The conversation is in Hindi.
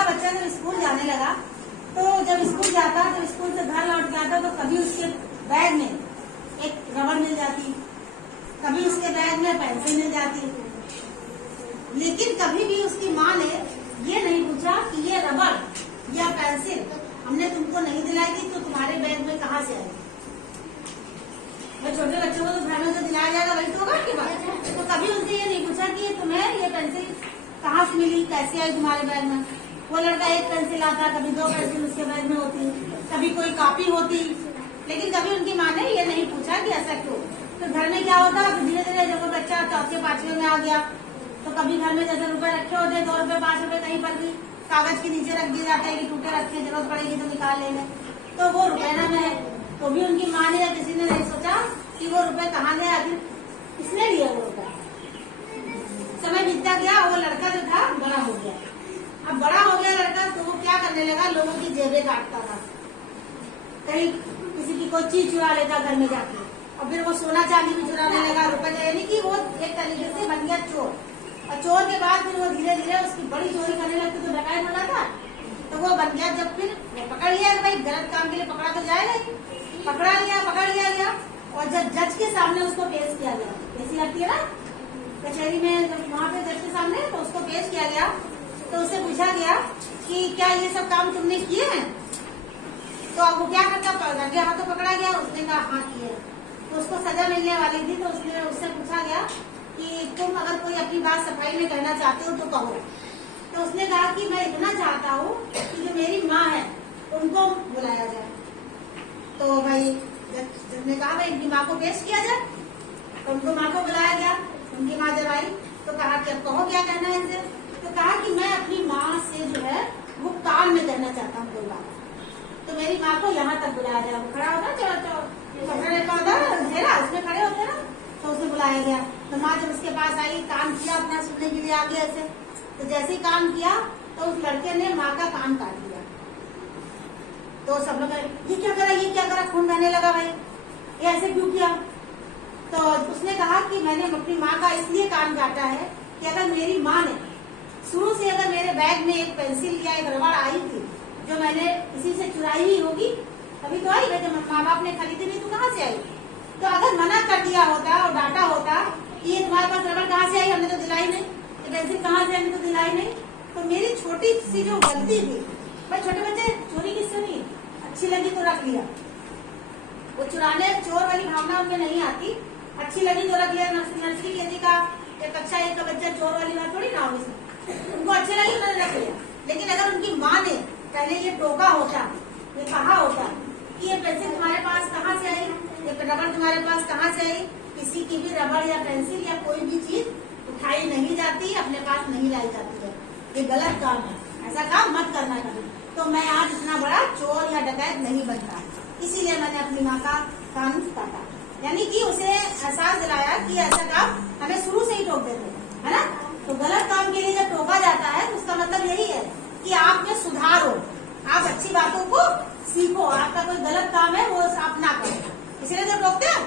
हमारा बच्चा जब स्कूल जाने लगा तो जब स्कूल जाता, जब स्कूल से घर लौट जाता तो कभी उसके बैग में एक रबड़ मिल जाती, कभी उसके बैग में पेंसिल मिल जाती, लेकिन कभी भी उसकी माँ ने ये नहीं पूछा कि ये रबड़ या पेंसिल हमने तुमको नहीं दिलाई थी तो तुम्हारे बैग में कहाँ से आई। छोटे बच्चों को तो घर में जो दिलाया जाएगा वही तो होगा कि बात। तो कभी उनसे ये नहीं पूछा कि तुम्हें ये पेंसिल कहाँ से मिली, कैसे आई तुम्हारे बैग में। वो लड़का एक पेंसिल आता, कभी 2 पेंसिल उसके बैग में होती, कभी कोई कॉपी होती, लेकिन कभी उनकी माँ ने ये नहीं पूछा कि ऐसा क्यों। तो घर में क्या होता, धीरे धीरे जब वो बच्चा 4वीं-5वीं में आ गया तो कभी घर में जैसे रुपए रखे होते, 2 रुपए 5 रुपए कहीं पर भी कागज के नीचे रख दिए जाते हैं कि टूटे रखे, जरूरत पड़ेगी तो निकाल लेंगे, तो वो रुपए ना में है। तो भी उनकी माँ ने या किसी ने नहीं सोचा कि वो रुपए कहाँ गए, आखिर किसने लिया वो रुपए। समय बीतता गया, वो लड़का जो था बड़ा हो गया। अब बड़ा हो गया लड़का तो वो क्या करने लगा, लोगों की जेबें काटता था, कहीं किसी की कोई चीज चुरा लेता घर में जाके, और फिर वो सोना चांदी भी चुराने लगा, रुपए, यानी कि वो एक तरीके से बन गया चोर। और चोर के बाद फिर वो धीरे धीरे उसकी बड़ी चोरी करने लगती तो डकैत हो जाता, तो वो बन गया। जब फिर पकड़ लिया भाई गलत काम के लिए पकड़ा तो जाएगा ही, पकड़ लिया गया और जब जज के सामने उसको पेश किया गया, कैसी लगती है ना कचहरी में, जब वहाँ पे जज के सामने तो उसको पेश किया गया तो उससे पूछा गया कि क्या ये सब काम तुमने किए हैं। तो अब वो क्या करता, हाथों पकड़ा गया, उसने कहा हाँ किए। तो उसको सजा मिलने वाली थी तो उससे पूछा गया कि तुम अगर कोई अपनी बात सफाई में कहना चाहते हो तो कहो। तो उसने कहा कि मैं इतना चाहता हूँ कि जो मेरी माँ है उनको बुलाया जाए। तो भाई जज ने कहा भाई इनकी माँ को पेश किया जाए, तो उनको माँ को बुलाया गया। उनकी माँ जब आई तो कहा कि अब कहो क्या कहना है इनसे। तो कहा कि मैं अपनी माँ से जो है वो कान में कहना चाहता हूँ कोई बात, तो मेरी माँ को यहाँ तक बुलाया गया। वो खड़ा होगा घेरा उसमें खड़े होते ना, तो उसे बुलाया गया। तो माँ जब उसके पास आई, कान किया अपना सुनने के लिए आगे ऐसे, तो जैसे ही कान किया तो उस लड़के ने माँ का कान काट दिया। तो सब लोग ये क्या करा, खून बहने लगा, भाई ये ऐसे क्यों किया। तो उसने कहा कि मैंने अपनी माँ का इसलिए कान काटा है कि अगर मेरी माँ ने शुरू से अगर मेरे बैग में एक पेंसिल या एक रबड़ आई थी जो मैंने किसी से चुराई ही होगी, तभी तो आई, जब माँ बाप ने खरीदी नहीं तो कहाँ से आई। तो अगर मना कर दिया होता और डांटा होता कि ये तुम्हारे पास रबड़ कहाँ से आई, हमने तो दिलाई नहीं, पेंसिल कहाँ से, हमने तो दिलाई नहीं, तो मेरी छोटी सी जो गलती थी, भाई छोटे बच्चे चोरी किससे नहीं, अच्छी लगी तो रख लिया, वो चुराने चोर वाली भावना उनमें नहीं आती, अच्छी लगी तो रख लिया। नर्सरी केजी का या कक्षा 1 का बच्चा चोर वाली बात थोड़ी ना होगी, उनको अच्छी लगी उन्होंने रख लिया। लेकिन अगर उनकी माँ ने पहले ये टोका होता, ये कहा होता कि ये पेंसिल तुम्हारे पास कहाँ से आई, ये रबड़ तुम्हारे पास कहाँ से आई, किसी की भी रबड़ या पेंसिल या कोई भी चीज उठाई नहीं जाती, अपने पास नहीं लाई जाती है, ये गलत काम है, ऐसा काम मत करना कभी। तो मैं आज इतना बड़ा चोर या डकैत नहीं बनता, इसीलिए मैंने अपनी माँ का कान काटा, यानी कि उसे एहसास दिलाया कि ऐसा काम हमें शुरू से ही टोक देते है ना। तो गलत काम के लिए जब टोका जाता है तो उसका मतलब यही है कि आप में सुधार हो, आप अच्छी बातों को सीखो, आपका कोई गलत काम है वो आप ना करो, इसलिए तो टोकते हैं।